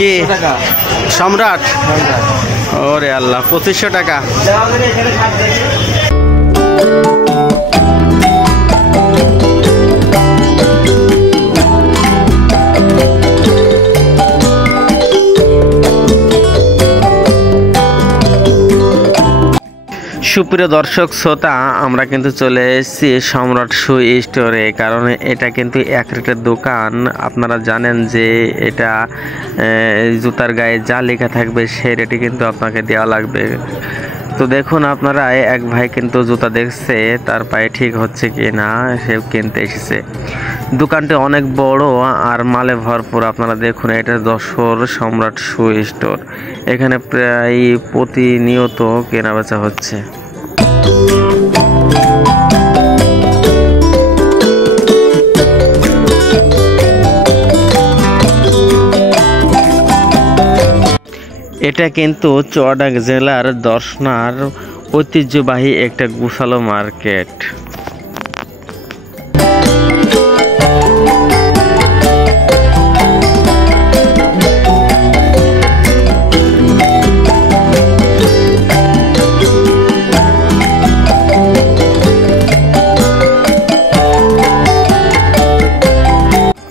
কি সম্রাট? ওরে আল্লাহ, 2500 টাকা। সুপ্রিয় দর্শক শ্রোতা, আমরা কিন্তু চলে এসেছি সম্রাট শু স্টোরে, কারণ এটা কিন্তু এক রেটের দোকান। আপনারা জানেন যে এটা জুতার গায়ে যা লেখা থাকবে সেই রেটে কিন্তু আপনাকে দেওয়া লাগবে। তো দেখুন আপনারা, এক ভাই কিন্তু জুতা দেখছে, তার পায়ে ঠিক হচ্ছে কি না সে কিনতে এসেছে। দোকানটি অনেক বড় আর মালে ভরপুর। আপনারা দেখুন, এটা যশোর সম্রাট শু স্টোর। এখানে প্রায় প্রতিনিয়ত কেনা বেচা হচ্ছে। এটা কিন্তু চুয়াডাঙ্গা জেলার দর্শনার ঐতিহ্যবাহী একটা গোছালো মার্কেট।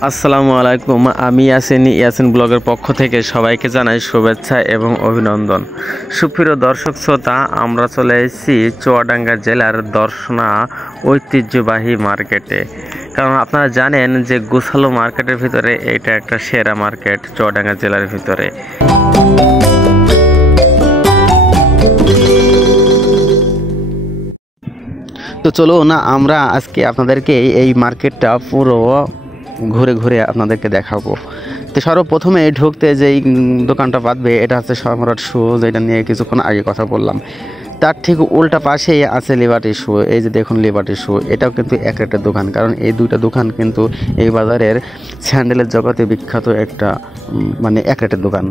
আসসালামু আলাইকুম, আমি ইয়াসিন ব্লগের পক্ষ থেকে সবাইকে জানাই শুভেচ্ছা এবং অভিনন্দন। সুপ্রিয় দর্শক শ্রোতা, আমরা চলে এসেছি চুয়াডাঙ্গা জেলার দর্শনা ঐতিহ্যবাহী মার্কেটে। কারণ আপনারা জানেন যে গোছালো মার্কেটের ভিতরে এটা একটা সেরা মার্কেট চুয়াডাঙ্গা জেলার ভিতরে। তো চলো না, আমরা আজকে আপনাদেরকে এই মার্কেটটা পুরো ঘুরে ঘুরে আপনাদেরকে দেখাবো। তো সর্বপ্রথমে ঢুকতে যেই দোকানটা বাঁধবে এটা হচ্ছে সম্রাট শু, যেটা নিয়ে কিছুক্ষণ আগে কথা বললাম। তার ঠিক উল্টা পাশেই আছে লিবার্টি শু। এই যে দেখুন লিবার্টি শু, এটাও কিন্তু এক রেটের দোকান। কারণ এই দুইটা দোকান কিন্তু এই বাজারের স্যান্ডেলের জগতে বিখ্যাত একটা এক রেটের দোকান।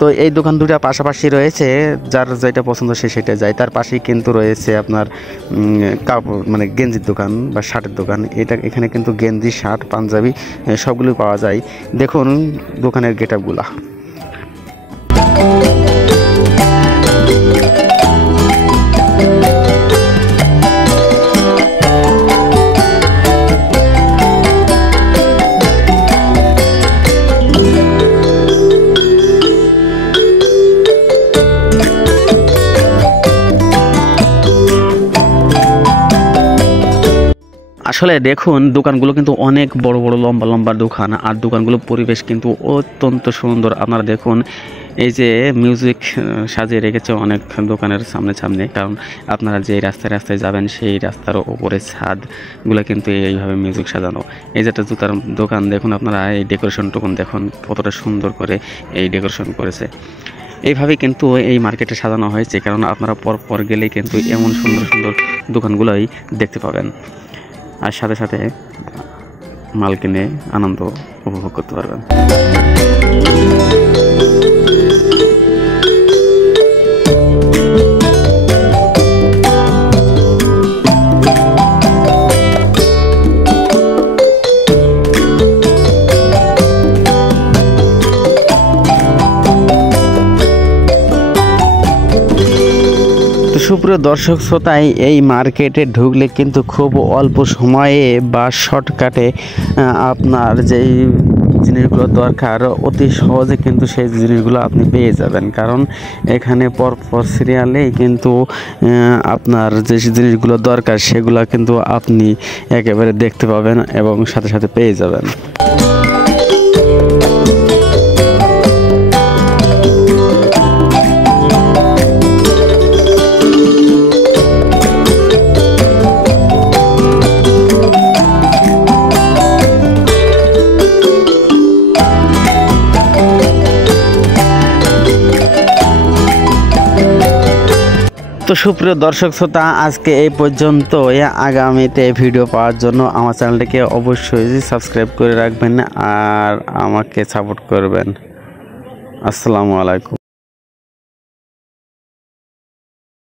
তো এই দোকান দুটা পাশাপাশি রয়েছে, যার যেটা পছন্দ সে সেটা যায়। তার পাশেই কিন্তু রয়েছে আপনার কাপড় গেঞ্জির দোকান বা শার্টের দোকান। এখানে কিন্তু গেঞ্জি, শার্ট, পাঞ্জাবি সবগুলো পাওয়া যায়। দেখুন দোকানের গেটআপগুলা। আসলে দেখুন দোকানগুলো কিন্তু অনেক বড় বড় লম্বা লম্বা দোকান, আর দোকানগুলোর পরিবেশ কিন্তু অত্যন্ত সুন্দর। আপনারা দেখুন, এই যে মিউজিক সাজিয়ে রেখেছে অনেক দোকানের সামনে। কারণ আপনারা যে রাস্তায় যাবেন সেই রাস্তার ওপরে ছাদগুলো কিন্তু এইভাবে মিউজিক সাজানো। এই যে একটা জুতার দোকান, দেখুন আপনারা এই ডেকোরেশনটুকুন দেখুন কতটা সুন্দর করে এই ডেকোরেশন করেছে। এইভাবে কিন্তু এই মার্কেটে সাজানো হয়েছে, কারণ আপনারা পর গেলেই কিন্তু এমন সুন্দর সুন্দর দোকানগুলোই দেখতে পাবেন, আর সাথে সাথে মাল কিনে আনন্দ উপভোগ করতে পারবেন। সুপ্রিয় দর্শক শ্রোতাই, এই মার্কেটে ঢুকলে কিন্তু খুব অল্প সময়ে বা শর্টকাটে আপনার যেই জিনিসগুলো দরকার অতি সহজে কিন্তু সেই জিনিসগুলো আপনি পেয়ে যাবেন। কারণ এখানে পরপর সিরিয়ালেই কিন্তু আপনার যে জিনিসগুলো দরকার সেগুলো কিন্তু আপনি একেবারে দেখতে পাবেন এবং সাথে সাথে পেয়ে যাবেন। তো সুপ্রিয় দর্শক শ্রোতা, আজকে এই পর্যন্ত। আগামীতে ভিডিও পাওয়ার জন্য আমার চ্যানেলটিকে অবশ্যই সাবস্ক্রাইব করে রাখবেন আর আমাকে সাপোর্ট করবেন। আসসালামু আলাইকুম।